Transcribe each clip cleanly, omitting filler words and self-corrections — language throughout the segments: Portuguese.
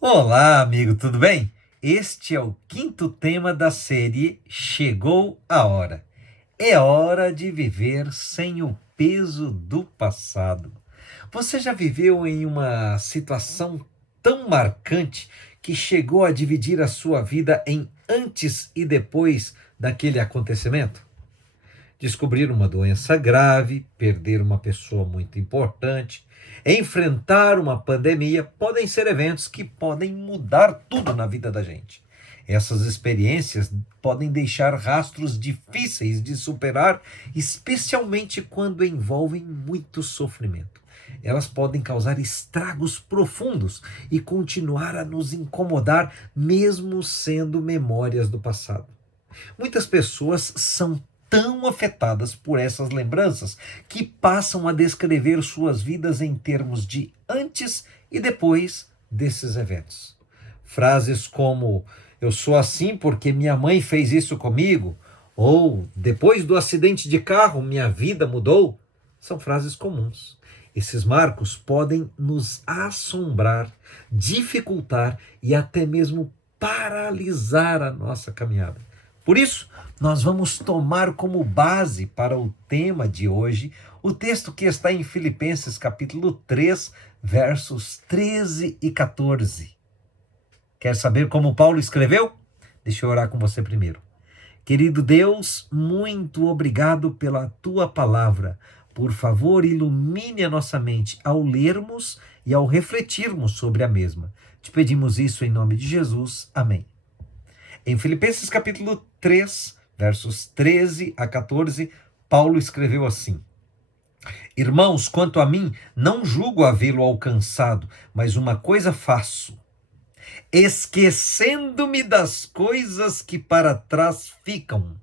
Olá, amigo, tudo bem? Este é o quinto tema da série Chegou a Hora. É hora de viver sem o peso do passado. Você já viveu em uma situação tão marcante que chegou a dividir a sua vida em antes e depois daquele acontecimento? Descobrir uma doença grave, perder uma pessoa muito importante, enfrentar uma pandemia, podem ser eventos que podem mudar tudo na vida da gente. Essas experiências podem deixar rastros difíceis de superar, especialmente quando envolvem muito sofrimento. Elas podem causar estragos profundos e continuar a nos incomodar, mesmo sendo memórias do passado. Muitas pessoas são tão afetadas por essas lembranças que passam a descrever suas vidas em termos de antes e depois desses eventos. Frases como "eu sou assim porque minha mãe fez isso comigo" ou "depois do acidente de carro minha vida mudou" são frases comuns. Esses marcos podem nos assombrar, dificultar e até mesmo paralisar a nossa caminhada. Por isso, nós vamos tomar como base para o tema de hoje o texto que está em Filipenses capítulo 3, versos 13 e 14. Quer saber como Paulo escreveu? Deixa eu orar com você primeiro. Querido Deus, muito obrigado pela tua palavra. Por favor, ilumine a nossa mente ao lermos e ao refletirmos sobre a mesma. Te pedimos isso em nome de Jesus. Amém. Em Filipenses capítulo 3, versos 13 a 14, Paulo escreveu assim: Irmãos, quanto a mim, não julgo havê-lo alcançado, mas uma coisa faço, esquecendo-me das coisas que para trás ficam,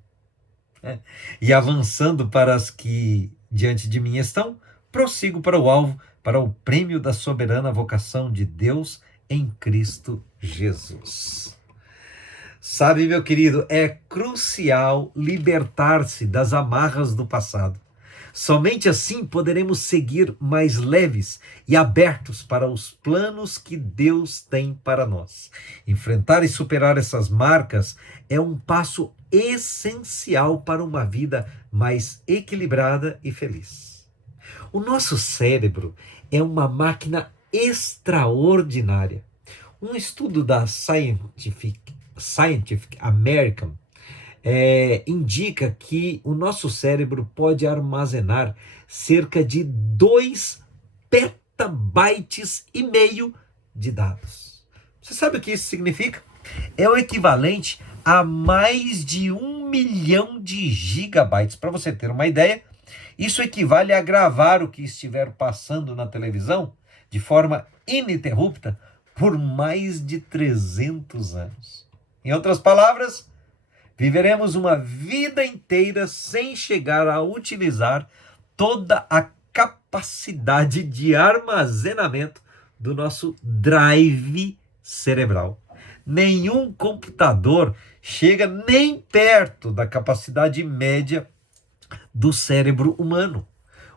e avançando para as que diante de mim estão, prossigo para o alvo, para o prêmio da soberana vocação de Deus em Cristo Jesus. Sabe, meu querido, é crucial libertar-se das amarras do passado. Somente assim poderemos seguir mais leves e abertos para os planos que Deus tem para nós. Enfrentar e superar essas marcas é um passo essencial para uma vida mais equilibrada e feliz. O nosso cérebro é uma máquina extraordinária. Um estudo da Scientific American indica que o nosso cérebro pode armazenar cerca de 2,5 petabytes de dados. Você sabe o que isso significa? É o equivalente a mais de 1 milhão de gigabytes. Para você ter uma ideia, isso equivale a gravar o que estiver passando na televisão de forma ininterrupta por mais de 300 anos. Em outras palavras, viveremos uma vida inteira sem chegar a utilizar toda a capacidade de armazenamento do nosso drive cerebral. Nenhum computador chega nem perto da capacidade média do cérebro humano.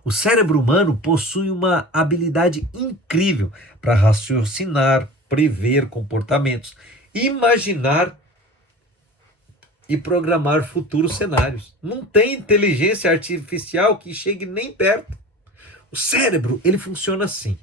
O cérebro humano possui uma habilidade incrível para raciocinar, prever comportamentos, imaginar e programar futuros cenários. Não tem inteligência artificial que chegue nem perto. O cérebro, ele funciona assim.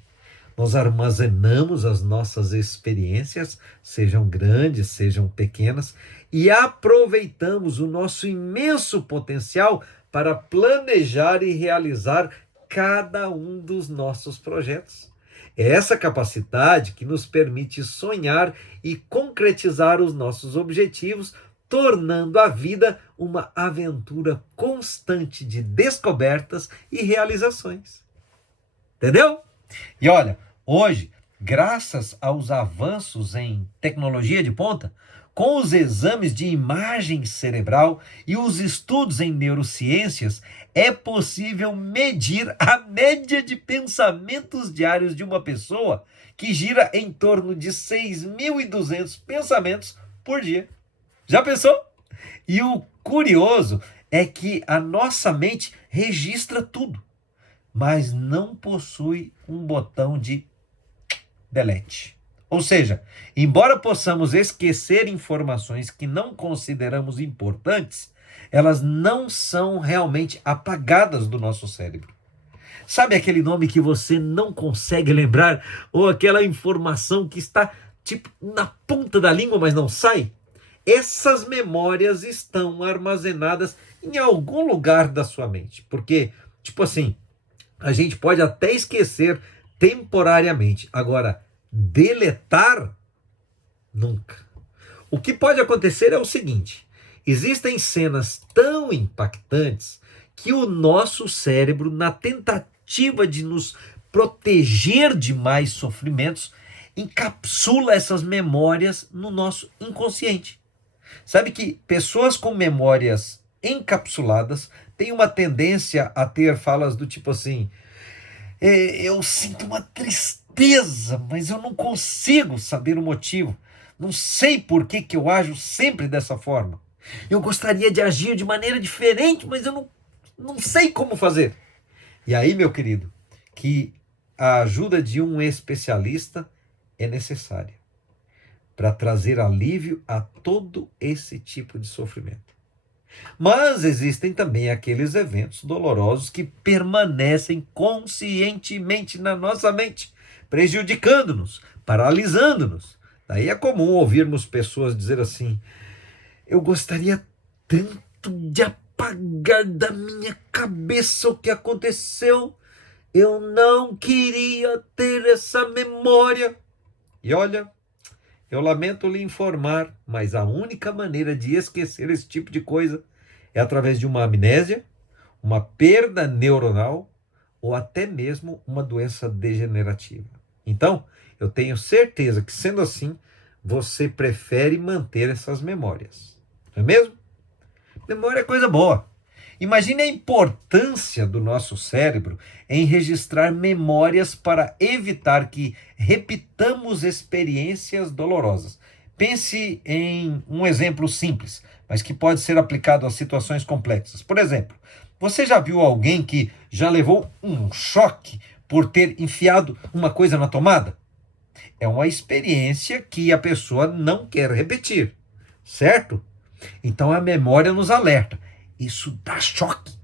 Nós armazenamos as nossas experiências, sejam grandes, sejam pequenas, e aproveitamos o nosso imenso potencial para planejar e realizar cada um dos nossos projetos. É essa capacidade que nos permite sonhar e concretizar os nossos objetivos, tornando a vida uma aventura constante de descobertas e realizações. Entendeu? E olha, hoje, graças aos avanços em tecnologia de ponta, com os exames de imagem cerebral e os estudos em neurociências, é possível medir a média de pensamentos diários de uma pessoa que gira em torno de 6.200 pensamentos por dia. Já pensou? E o curioso é que a nossa mente registra tudo, mas não possui um botão de delete. Ou seja, embora possamos esquecer informações que não consideramos importantes, elas não são realmente apagadas do nosso cérebro. Sabe aquele nome que você não consegue lembrar? Ou aquela informação que está tipo na ponta da língua, mas não sai? Essas memórias estão armazenadas em algum lugar da sua mente. Porque, tipo assim, a gente pode até esquecer temporariamente. Agora, deletar, nunca. O que pode acontecer é o seguinte: existem cenas tão impactantes que o nosso cérebro, na tentativa de nos proteger de mais sofrimentos, encapsula essas memórias no nosso inconsciente. Sabe que pessoas com memórias encapsuladas têm uma tendência a ter falas do tipo assim: eu sinto uma tristeza, mas eu não consigo saber o motivo. Não sei por que eu ajo sempre dessa forma. Eu gostaria de agir de maneira diferente, mas eu não sei como fazer. E aí, meu querido, que a ajuda de um especialista é necessária para trazer alívio a todo esse tipo de sofrimento. Mas existem também aqueles eventos dolorosos que permanecem conscientemente na nossa mente, prejudicando-nos, paralisando-nos. Daí é comum ouvirmos pessoas dizer assim: eu gostaria tanto de apagar da minha cabeça o que aconteceu, eu não queria ter essa memória. E olha, eu lamento lhe informar, mas a única maneira de esquecer esse tipo de coisa é através de uma amnésia, uma perda neuronal ou até mesmo uma doença degenerativa. Então, eu tenho certeza que, sendo assim, você prefere manter essas memórias. Não é mesmo? Memória é coisa boa. Imagine a importância do nosso cérebro em registrar memórias para evitar que repitamos experiências dolorosas. Pense em um exemplo simples, mas que pode ser aplicado a situações complexas. Por exemplo, você já viu alguém que já levou um choque por ter enfiado uma coisa na tomada? É uma experiência que a pessoa não quer repetir, certo? Então a memória nos alerta. Isso dá choque,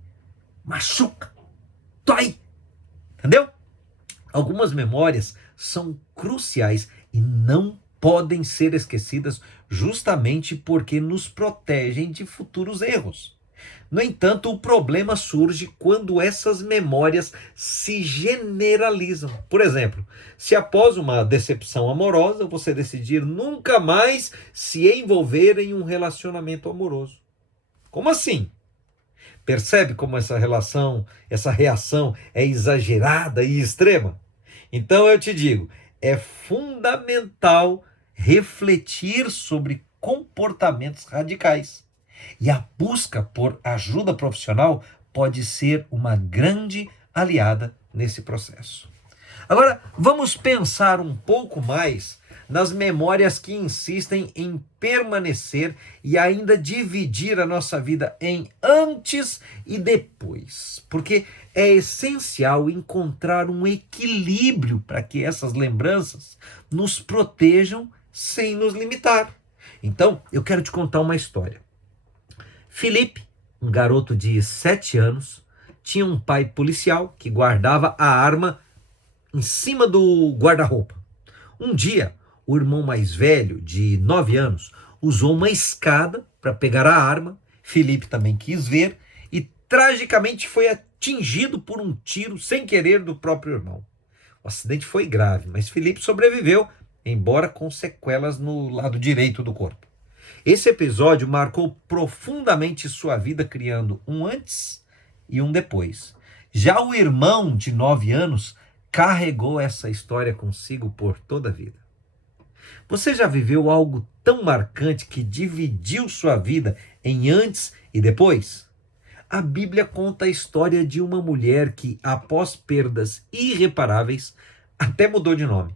machuca, dói, entendeu? Algumas memórias são cruciais e não podem ser esquecidas justamente porque nos protegem de futuros erros. No entanto, o problema surge quando essas memórias se generalizam. Por exemplo, se após uma decepção amorosa você decidir nunca mais se envolver em um relacionamento amoroso. Como assim? Percebe como essa reação é exagerada e extrema? Então eu te digo, é fundamental refletir sobre comportamentos radicais. E a busca por ajuda profissional pode ser uma grande aliada nesse processo. Agora, vamos pensar um pouco mais nas memórias que insistem em permanecer e ainda dividir a nossa vida em antes e depois. Porque é essencial encontrar um equilíbrio para que essas lembranças nos protejam sem nos limitar. Então, eu quero te contar uma história. Felipe, um garoto de 7 anos, tinha um pai policial que guardava a arma em cima do guarda-roupa. Um dia, o irmão mais velho, de 9 anos, usou uma escada para pegar a arma. Felipe também quis ver e tragicamente foi atingido por um tiro sem querer do próprio irmão. O acidente foi grave, mas Felipe sobreviveu, embora com sequelas no lado direito do corpo. Esse episódio marcou profundamente sua vida, criando um antes e um depois. Já o irmão de 9 anos carregou essa história consigo por toda a vida. Você já viveu algo tão marcante que dividiu sua vida em antes e depois? A Bíblia conta a história de uma mulher que, após perdas irreparáveis, até mudou de nome.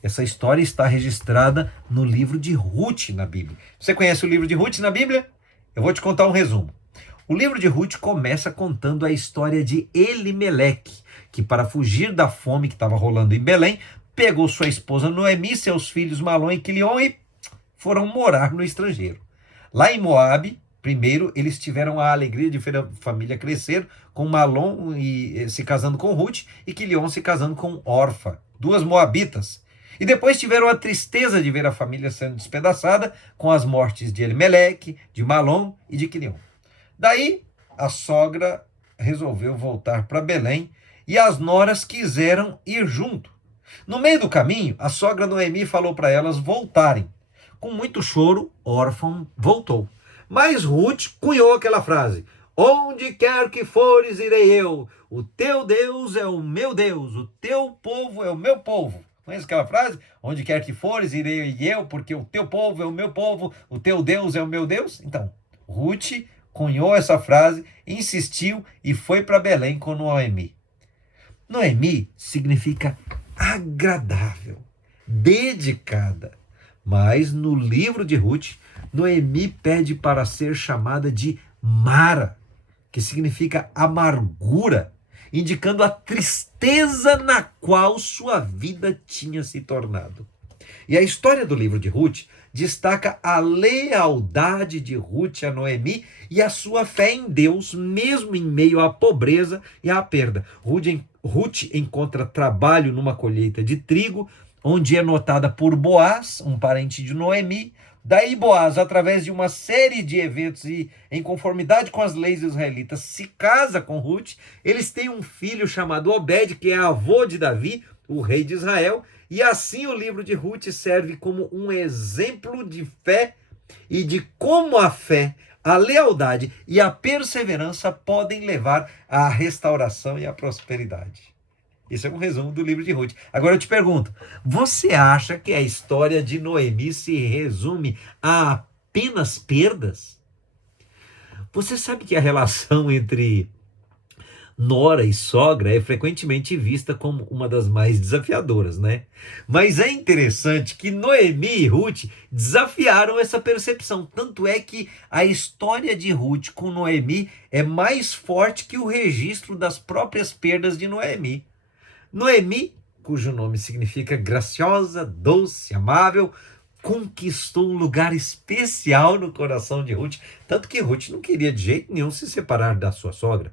Essa história está registrada no livro de Ruth na Bíblia. Você conhece o livro de Ruth na Bíblia? Eu vou te contar um resumo. O livro de Ruth começa contando a história de Elimeleque, que para fugir da fome que estava rolando em Belém, pegou sua esposa Noemi, seus filhos Malom e Quilion e foram morar no estrangeiro. Lá em Moabe, primeiro, eles tiveram a alegria de ver a família crescer, com Malom se casando com Ruth e Quilion se casando com Orfa, duas moabitas. E depois tiveram a tristeza de ver a família sendo despedaçada com as mortes de Elimeleque, de Malom e de Quilion. Daí, a sogra resolveu voltar para Belém e as noras quiseram ir junto. No meio do caminho, a sogra Noemi falou para elas voltarem. Com muito choro, Orfa voltou. Mas Ruth cunhou aquela frase: onde quer que fores, irei eu. O teu Deus é o meu Deus, o teu povo é o meu povo. Conhece aquela frase? Onde quer que fores, irei eu, porque o teu povo é o meu povo, o teu Deus é o meu Deus. Então, Ruth cunhou essa frase, insistiu e foi para Belém com Noemi. Noemi significa agradável, dedicada. Mas no livro de Ruth, Noemi pede para ser chamada de Mara, que significa amargura, indicando a tristeza na qual sua vida tinha se tornado. E a história do livro de Ruth destaca a lealdade de Ruth a Noemi e a sua fé em Deus, mesmo em meio à pobreza e à perda. Ruth encontra trabalho numa colheita de trigo, onde é notada por Boaz, um parente de Noemi. Daí Boaz, através de uma série de eventos e em conformidade com as leis israelitas, se casa com Ruth. Eles têm um filho chamado Obed, que é avô de Davi, o rei de Israel. E assim o livro de Ruth serve como um exemplo de fé e de como a fé, a lealdade e a perseverança podem levar à restauração e à prosperidade. Esse é um resumo do livro de Ruth. Agora eu te pergunto, você acha que a história de Noemi se resume a apenas perdas? Você sabe que a relação entre nora e sogra é frequentemente vista como uma das mais desafiadoras, né? Mas é interessante que Noemi e Ruth desafiaram essa percepção. Tanto é que a história de Ruth com Noemi é mais forte que o registro das próprias perdas de Noemi. Noemi, cujo nome significa graciosa, doce, amável, conquistou um lugar especial no coração de Ruth, tanto que Ruth não queria de jeito nenhum se separar da sua sogra.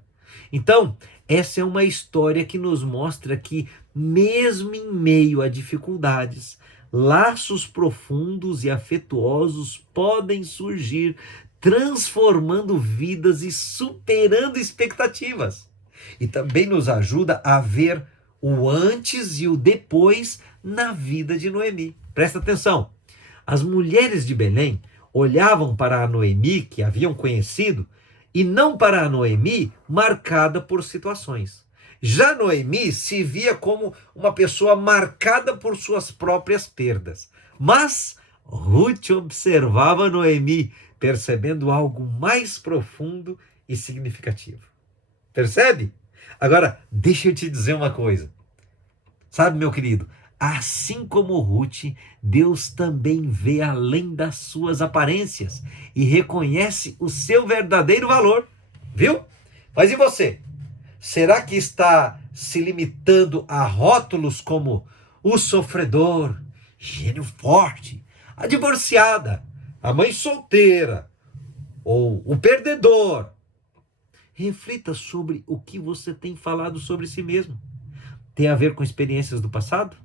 Então, essa é uma história que nos mostra que, mesmo em meio a dificuldades, laços profundos e afetuosos podem surgir, transformando vidas e superando expectativas. E também nos ajuda a ver o antes e o depois na vida de Noemi. Presta atenção. As mulheres de Belém olhavam para a Noemi que haviam conhecido e não para a Noemi marcada por situações. Já Noemi se via como uma pessoa marcada por suas próprias perdas. Mas Ruth observava Noemi, percebendo algo mais profundo e significativo. Percebe? Agora, deixa eu te dizer uma coisa. Sabe, meu querido, assim como Ruth, Deus também vê além das suas aparências e reconhece o seu verdadeiro valor, viu? Mas e você? Será que está se limitando a rótulos como o sofredor, gênio forte, a divorciada, a mãe solteira ou o perdedor? Reflita sobre o que você tem falado sobre si mesmo. Tem a ver com experiências do passado?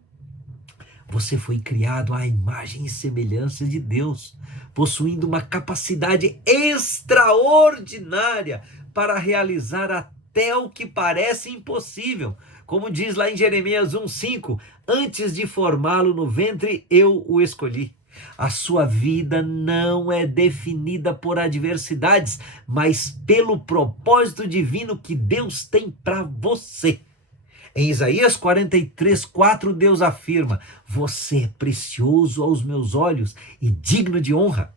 Você foi criado à imagem e semelhança de Deus, possuindo uma capacidade extraordinária para realizar até o que parece impossível. Como diz lá em Jeremias 1,5, antes de formá-lo no ventre, eu o escolhi. A sua vida não é definida por adversidades, mas pelo propósito divino que Deus tem para você. Em Isaías 43:4, Deus afirma: você é precioso aos meus olhos e digno de honra.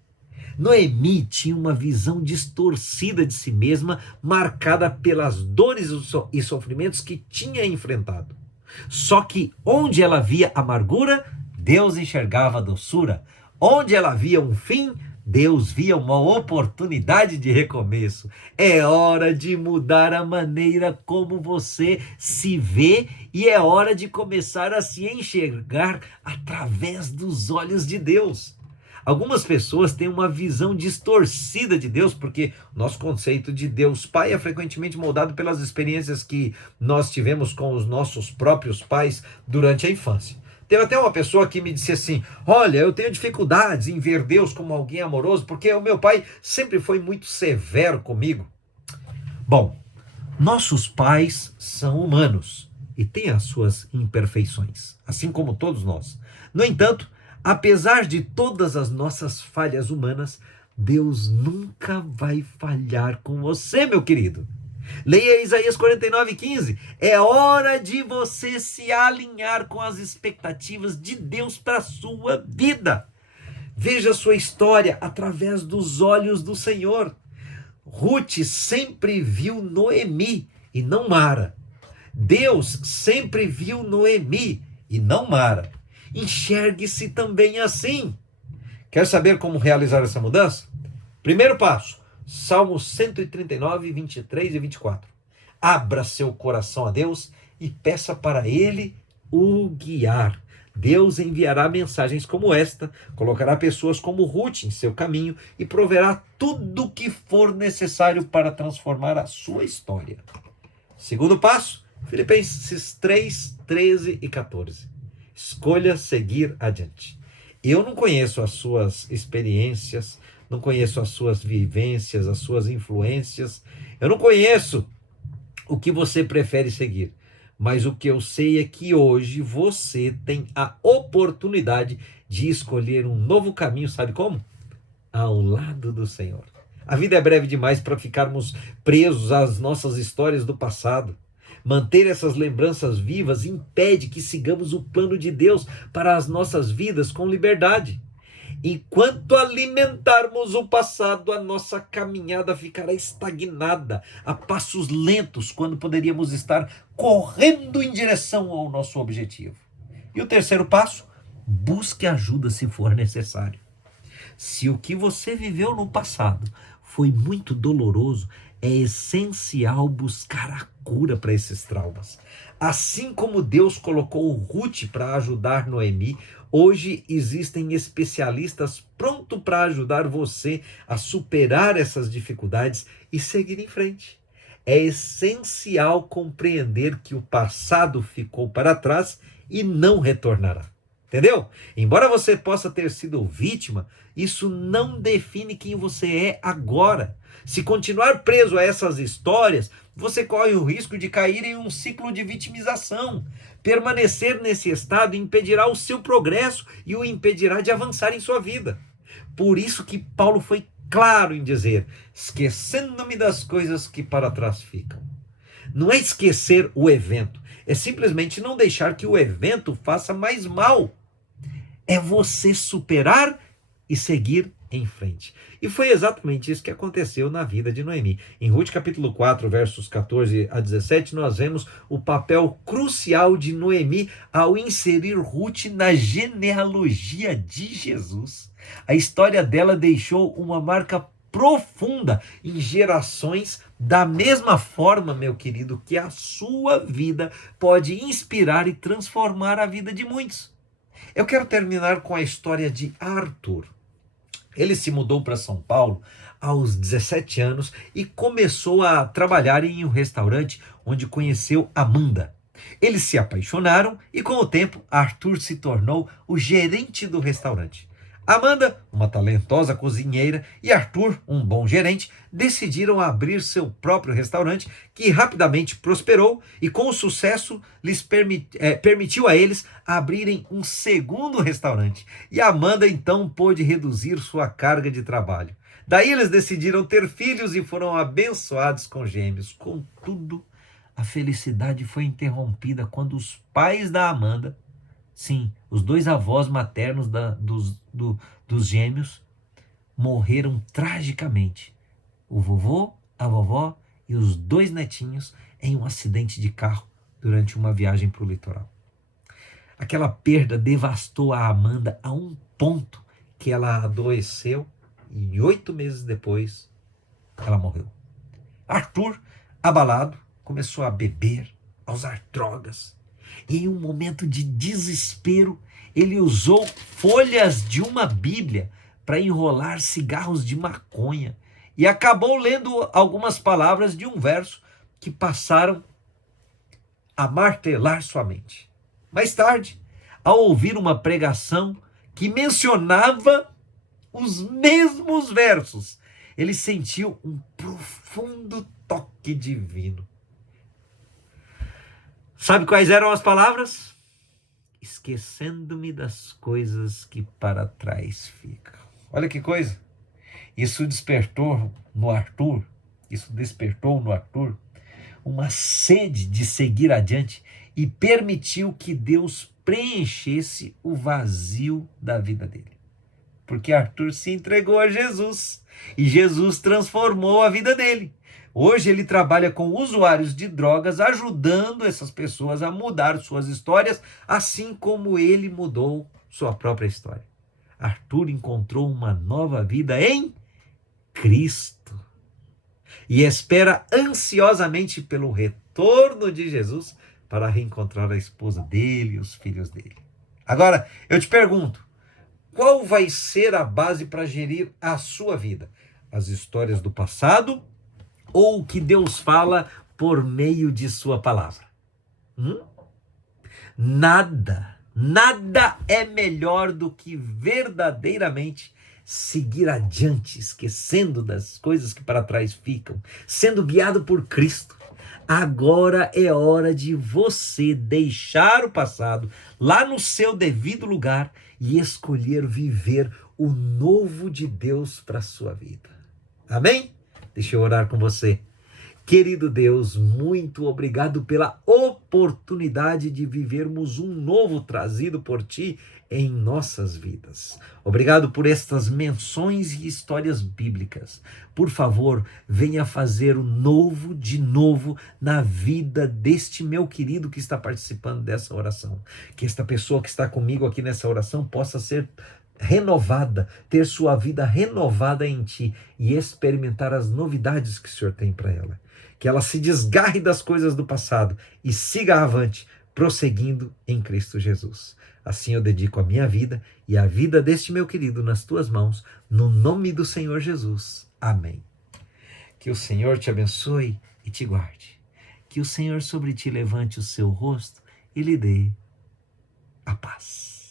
Noemi tinha uma visão distorcida de si mesma, marcada pelas dores e sofrimentos que tinha enfrentado. Só que onde ela via amargura, Deus enxergava doçura. Onde ela via um fim, Deus via uma oportunidade de recomeço. É hora de mudar a maneira como você se vê e é hora de começar a se enxergar através dos olhos de Deus. Algumas pessoas têm uma visão distorcida de Deus, porque o nosso conceito de Deus Pai é frequentemente moldado pelas experiências que nós tivemos com os nossos próprios pais durante a infância. Teve até uma pessoa que me disse assim: olha, eu tenho dificuldades em ver Deus como alguém amoroso, porque o meu pai sempre foi muito severo comigo. Bom, nossos pais são humanos e têm as suas imperfeições, assim como todos nós. No entanto, apesar de todas as nossas falhas humanas, Deus nunca vai falhar com você, meu querido. Leia Isaías 49:15. É hora de você se alinhar com as expectativas de Deus para a sua vida. Veja sua história através dos olhos do Senhor. Ruth sempre viu Noemi e não Mara. Deus sempre viu Noemi e não Mara. Enxergue-se também assim. Quer saber como realizar essa mudança? Primeiro passo, Salmo 139, 23 e 24. Abra seu coração a Deus e peça para Ele o guiar. Deus enviará mensagens como esta, colocará pessoas como Ruth em seu caminho e proverá tudo o que for necessário para transformar a sua história. Segundo passo, Filipenses 3, 13 e 14. Escolha seguir adiante. Eu não conheço as suas experiências, não conheço as suas vivências, as suas influências. Eu não conheço o que você prefere seguir. Mas o que eu sei é que hoje você tem a oportunidade de escolher um novo caminho, sabe como? Ao lado do Senhor. A vida é breve demais para ficarmos presos às nossas histórias do passado. Manter essas lembranças vivas impede que sigamos o plano de Deus para as nossas vidas com liberdade. Enquanto alimentarmos o passado, a nossa caminhada ficará estagnada, a passos lentos, quando poderíamos estar correndo em direção ao nosso objetivo. E o terceiro passo, busque ajuda se for necessário. Se o que você viveu no passado foi muito doloroso, é essencial buscar a cura para esses traumas. Assim como Deus colocou Ruth para ajudar Noemi, hoje existem especialistas prontos para ajudar você a superar essas dificuldades e seguir em frente. É essencial compreender que o passado ficou para trás e não retornará. Entendeu? Embora você possa ter sido vítima, isso não define quem você é agora. Se continuar preso a essas histórias, você corre o risco de cair em um ciclo de vitimização. Permanecer nesse estado impedirá o seu progresso e o impedirá de avançar em sua vida. Por isso que Paulo foi claro em dizer: esquecendo-me das coisas que para trás ficam. Não é esquecer o evento, é simplesmente não deixar que o evento faça mais mal. É você superar e seguir em frente. E foi exatamente isso que aconteceu na vida de Noemi. Em Ruth capítulo 4, versos 14 a 17, nós vemos o papel crucial de Noemi ao inserir Ruth na genealogia de Jesus. A história dela deixou uma marca profunda em gerações, da mesma forma, meu querido, que a sua vida pode inspirar e transformar a vida de muitos. Eu quero terminar com a história de Arthur. Ele se mudou para São Paulo aos 17 anos e começou a trabalhar em um restaurante onde conheceu Amanda. Eles se apaixonaram e, com o tempo, Arthur se tornou o gerente do restaurante. Amanda, uma talentosa cozinheira, e Arthur, um bom gerente, decidiram abrir seu próprio restaurante, que rapidamente prosperou e, com o sucesso, lhes permitiu a eles abrirem um segundo restaurante. E Amanda, então, pôde reduzir sua carga de trabalho. Daí eles decidiram ter filhos e foram abençoados com gêmeos. Contudo, a felicidade foi interrompida quando os pais da Amanda, sim, os dois avós maternos dos gêmeos, morreram tragicamente. O vovô, a vovó e os dois netinhos em um acidente de carro durante uma viagem para o litoral. Aquela perda devastou a Amanda a um ponto que ela adoeceu e 8 meses depois ela morreu. Arthur, abalado, começou a beber, a usar drogas. E em um momento de desespero, ele usou folhas de uma Bíblia para enrolar cigarros de maconha e acabou lendo algumas palavras de um verso que passaram a martelar sua mente. Mais tarde, ao ouvir uma pregação que mencionava os mesmos versos, ele sentiu um profundo toque divino. Sabe quais eram as palavras? Esquecendo-me das coisas que para trás ficam. Olha que coisa. Isso despertou no Arthur uma sede de seguir adiante e permitiu que Deus preenchesse o vazio da vida dele. Porque Arthur se entregou a Jesus e Jesus transformou a vida dele. Hoje ele trabalha com usuários de drogas, ajudando essas pessoas a mudar suas histórias, assim como ele mudou sua própria história. Arthur encontrou uma nova vida em Cristo e espera ansiosamente pelo retorno de Jesus para reencontrar a esposa dele e os filhos dele. Agora, eu te pergunto, qual vai ser a base para gerir a sua vida? As histórias do passado ou o que Deus fala por meio de sua palavra? Nada é melhor do que verdadeiramente seguir adiante, esquecendo das coisas que para trás ficam, sendo guiado por Cristo. Agora é hora de você deixar o passado lá no seu devido lugar e escolher viver o novo de Deus para a sua vida. Amém? Deixa eu orar com você. Querido Deus, muito obrigado pela oportunidade de vivermos um novo trazido por Ti em nossas vidas. Obrigado por estas menções e histórias bíblicas. Por favor, venha fazer o novo de novo na vida deste meu querido que está participando dessa oração. Que esta pessoa que está comigo aqui nessa oração possa ser renovada, ter sua vida renovada em Ti e experimentar as novidades que o Senhor tem para ela. Que ela se desgarre das coisas do passado e siga avante, prosseguindo em Cristo Jesus. Assim eu dedico a minha vida e a vida deste meu querido nas Tuas mãos, no nome do Senhor Jesus. Amém. Que o Senhor te abençoe e te guarde. Que o Senhor sobre ti levante o seu rosto e lhe dê a paz.